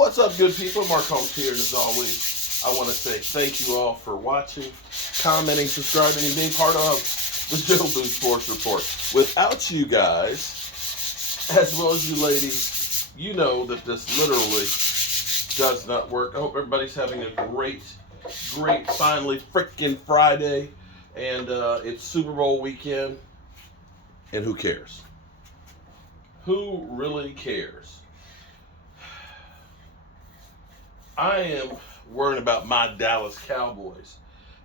What's up, good people? Mark Holmes here, and as always, I want to say thank you all for watching, commenting, subscribing, and being part of the Joe Boo Sports Report. Without you guys, as well as you ladies, you know that this literally does not work. I hope everybody's having a great, finally freaking Friday, and it's Super Bowl weekend, and who cares? Who really cares? I am worrying about my Dallas Cowboys,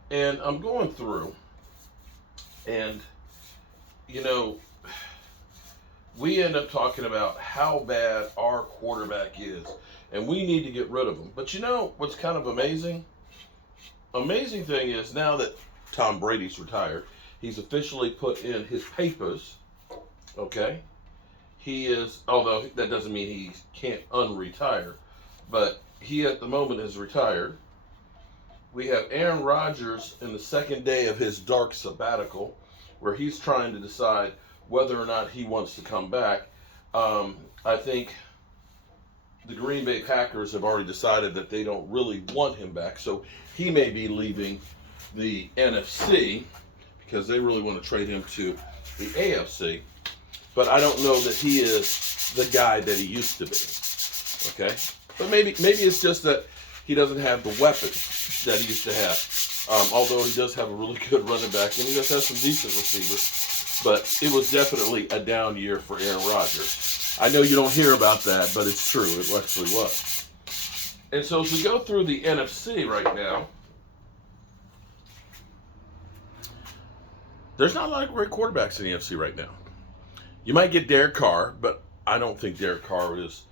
and I'm going through, and you know, we end up talking about how bad our quarterback is, and we need to get rid of him. But you know what's kind of amazing? Amazing thing is, now that Tom Brady's retired, he's officially put in his papers, okay? He is, although that doesn't mean he can't unretire, but he at the moment is retired. We have Aaron Rodgers in the second day of his dark sabbatical, where he's trying to decide whether or not he wants to come back. I think the Green Bay Packers have already decided that they don't really want him back, so he may be leaving the NFC because they really want to trade him to the AFC. But I don't know that he is the guy that he used to be. Okay? But maybe it's just that he doesn't have the weapons that he used to have. Although he does have a really good running back, and he does have some decent receivers. But it was definitely a down year for Aaron Rodgers. I know you don't hear about that, but it's true. It actually was. And so as we go through the NFC right now, there's not a lot of great quarterbacks in the NFC right now. You might get Derek Carr, but I don't think Derek Carr is,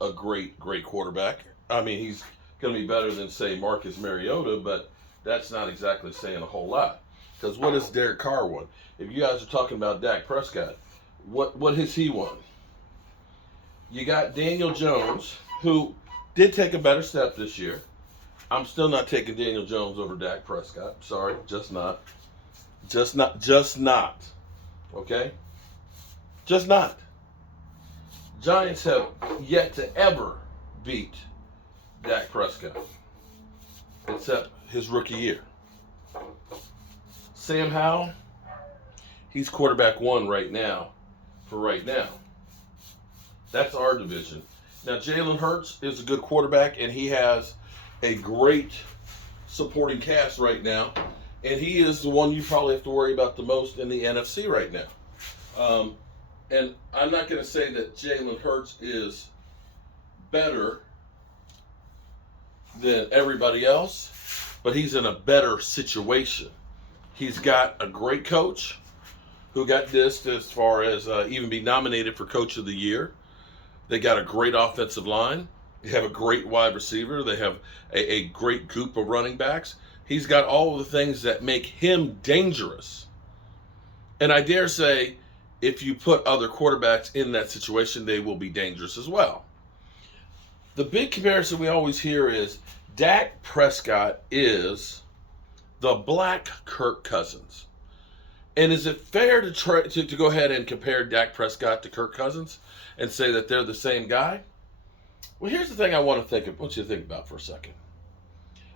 a great quarterback. I mean, he's going to be better than, say, Marcus Mariota, but that's not exactly saying a whole lot. Because what has Derek Carr won? If you guys are talking about Dak Prescott, what has he won? You got Daniel Jones, who did take a better step this year. I'm still not taking Daniel Jones over Dak Prescott. Sorry, just not. Just not. Okay? Just not. Giants have yet to ever beat Dak Prescott, except his rookie year. Sam Howell, he's quarterback one right now, That's our division. Now, Jalen Hurts is a good quarterback, and he has a great supporting cast right now, and he is the one you probably have to worry about the most in the NFC right now. And I'm not going to say that Jalen Hurts is better than everybody else, but he's in a better situation. He's got a great coach who got dissed as far as even be nominated for Coach of the Year. They got a great offensive line. They have a great wide receiver. They have a great group of running backs. He's got all of the things that make him dangerous. And I dare say, if you put other quarterbacks in that situation, they will be dangerous as well. The big comparison we always hear is Dak Prescott is the black Kirk Cousins. And is it fair to go ahead and compare Dak Prescott to Kirk Cousins and say that they're the same guy? Well, here's the thing I want you to think about for a second.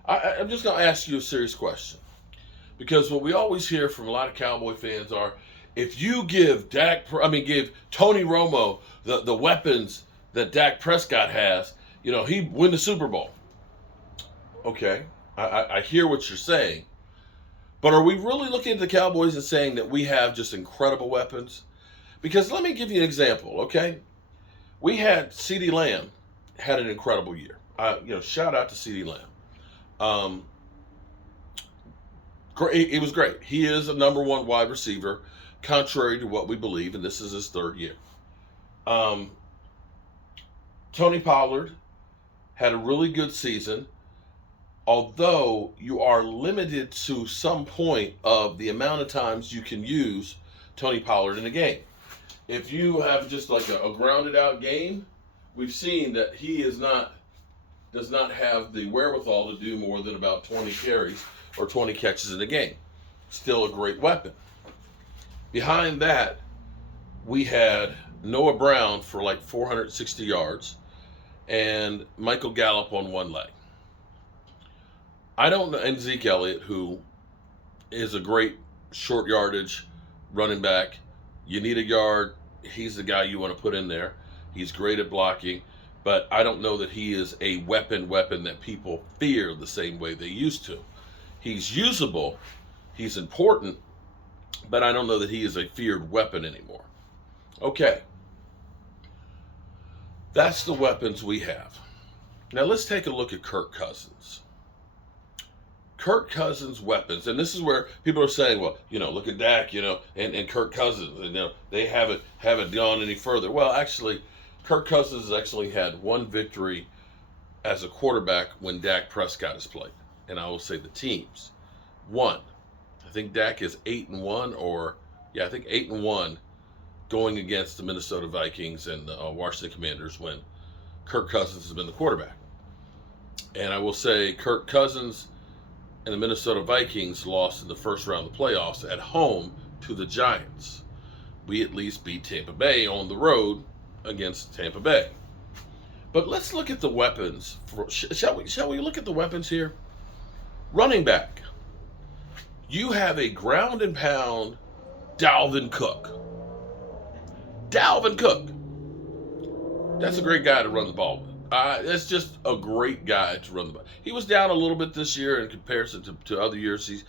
I'm just going to ask you a serious question. Because what we always hear from a lot of Cowboy fans are, if you give Tony Romo the weapons that Dak Prescott has, he'd win the Super Bowl. Okay, I hear what you're saying. But are we really looking at the Cowboys and saying that we have just incredible weapons? Because let me give you an example, okay? We had CeeDee Lamb had an incredible year. Shout out to CeeDee Lamb. It was great. He is a number one wide receiver, contrary to what we believe, and this is his third year. Tony Pollard had a really good season, although you are limited to some point of the amount of times you can use Tony Pollard in a game. If you have just like a grounded out game, we've seen that he does not have the wherewithal to do more than about 20 carries or 20 catches in a game. Still a great weapon. Behind that, we had Noah Brown for like 460 yards, and Michael Gallup on one leg. I don't know, and Zeke Elliott, who is a great short yardage running back. You need a yard, he's the guy you want to put in there. He's great at blocking, but I don't know that he is a weapon that people fear the same way they used to. He's usable, he's important, but I don't know that he is a feared weapon anymore. Okay. That's the weapons we have. Now let's take a look at Kirk Cousins. Kirk Cousins' weapons, and this is where people are saying, well, look at Dak, and Kirk Cousins, and they haven't gone any further. Well, actually, Kirk Cousins has actually had one victory as a quarterback when Dak Prescott has played, and I will say the teams. One, I think Dak is 8-1, I think 8-1 going against the Minnesota Vikings and the Washington Commanders when Kirk Cousins has been the quarterback. And I will say Kirk Cousins and the Minnesota Vikings lost in the first round of the playoffs at home to the Giants. We at least beat Tampa Bay on the road against Tampa Bay. But let's look at the weapons. Shall we look at the weapons here? Running back. You have a ground and pound Dalvin Cook. Dalvin Cook. That's a great guy to run the ball with. That's just a great guy to run the ball. He was down a little bit this year in comparison to other years. He's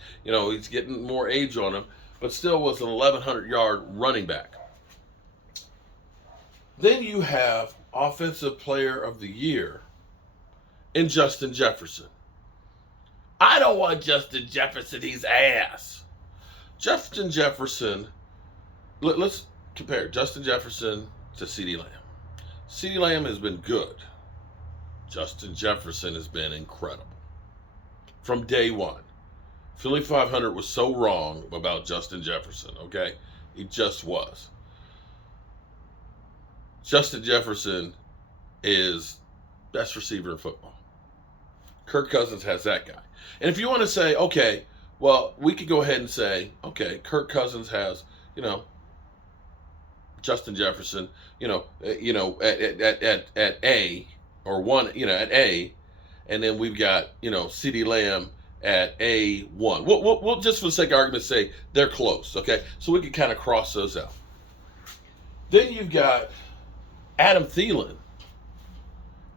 getting more age on him, but still was an 1,100-yard running back. Then you have Offensive Player of the Year in Justin Jefferson. I don't want Justin Jefferson. He's ass. Justin Jefferson. Let's compare Justin Jefferson to CeeDee Lamb. CeeDee Lamb has been good. Justin Jefferson has been incredible. From day one. Philly 500 was so wrong about Justin Jefferson, okay? He just was. Justin Jefferson is best receiver in football. Kirk Cousins has that guy. And if you want to say, okay, well, we could go ahead and say, okay, Kirk Cousins has, Justin Jefferson, at A, or one, at A, and then we've got, CeeDee Lamb at A1. We'll just for the sake of argument say they're close, okay? So we can kind of cross those out. Then you've got Adam Thielen.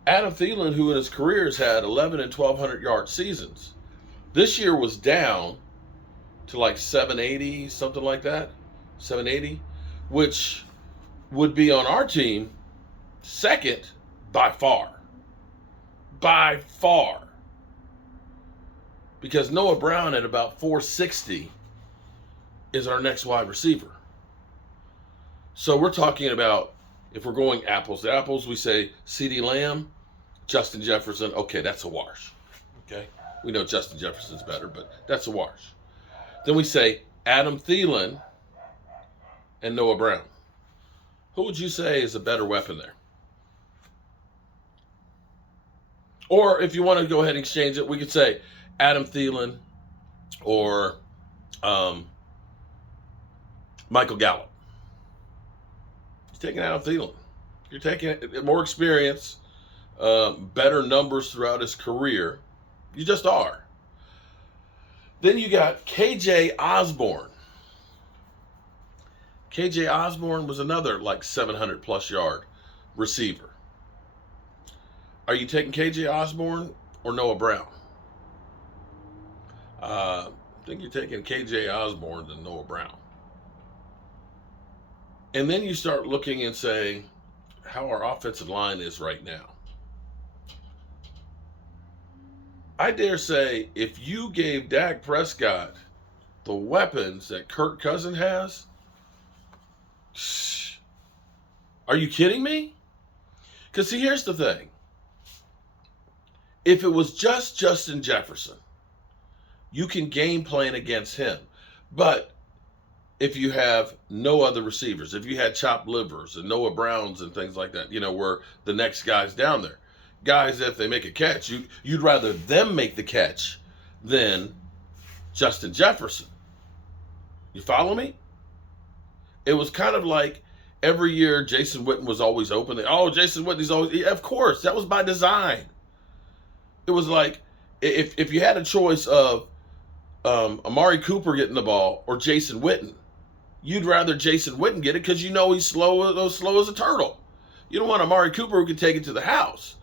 Adam Thielen, who in his career has had 11 and 1,200-yard seasons. This year was down to like 780, something like that, 780, which would be on our team second by far. By far. Because Noah Brown at about 460 is our next wide receiver. So we're talking about, if we're going apples to apples, we say CeeDee Lamb, Justin Jefferson. Okay, that's a wash. Okay? We know Justin Jefferson's better, but that's a wash. Then we say Adam Thielen and Noah Brown. Who would you say is a better weapon there? Or if you want to go ahead and exchange it, we could say Adam Thielen or Michael Gallup. You're taking Adam Thielen. You're taking more experience, better numbers throughout his career. You just are. Then you got KJ Osborne. KJ Osborne was another like 700-plus yard receiver. Are you taking KJ Osborne or Noah Brown? I think you're taking KJ Osborne than Noah Brown. And then you start looking and saying how our offensive line is right now. I dare say if you gave Dak Prescott the weapons that Kirk Cousins has, are you kidding me? Because see, here's the thing. If it was just Justin Jefferson, you can game plan against him. But if you have no other receivers, if you had chopped livers and Noah Browns and things like that, where the next guy's down there, guys, if they make a catch, you'd rather them make the catch than Justin Jefferson. You follow me? It was kind of like Every year, Jason Witten was always open. Oh, Jason Witten's always. Yeah, of course, that was by design. It was like if you had a choice of Amari Cooper getting the ball or Jason Witten, you'd rather Jason Witten get it because you know he's slow as a turtle. You don't want Amari Cooper who can take it to the house.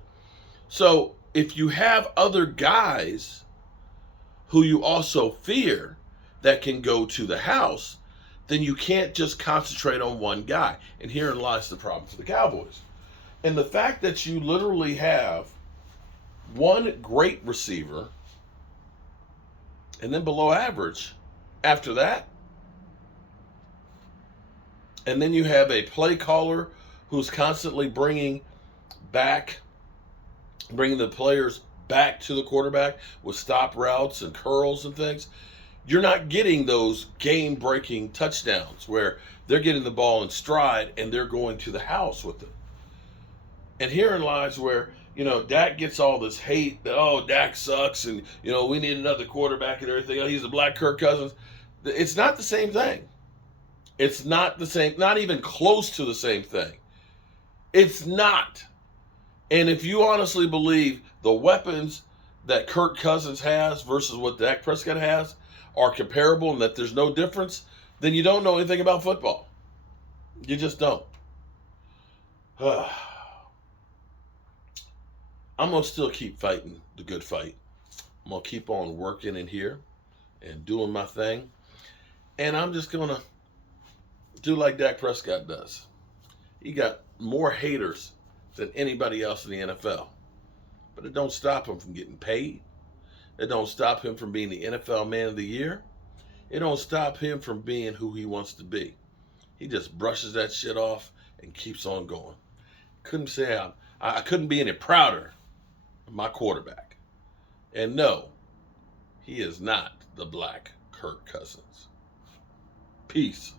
So if you have other guys who you also fear that can go to the house, then you can't just concentrate on one guy. And herein lies the problem for the Cowboys. And the fact that you literally have one great receiver and then below average after that. And then you have a play caller who's constantly bringing the players back to the quarterback with stop routes and curls and things. You're not getting those game-breaking touchdowns where they're getting the ball in stride and they're going to the house with it. And herein lies where, Dak gets all this hate that, oh, Dak sucks and, we need another quarterback and everything. Oh, he's a black Kirk Cousins. It's not the same thing. It's not the same, not even close to the same thing. It's not. And if you honestly believe the weapons that Kirk Cousins has versus what Dak Prescott has are comparable and that there's no difference, then you don't know anything about football. You just don't. I'm going to still keep fighting the good fight. I'm going to keep on working in here and doing my thing. And I'm just going to do like Dak Prescott does. He got more haters than anybody else in the NFL. But it don't stop him from getting paid. It don't stop him from being the NFL Man of the Year. It don't stop him from being who he wants to be. He just brushes that shit off and keeps on going. Couldn't say I couldn't be any prouder of my quarterback. And no, he is not the black Kirk Cousins. Peace.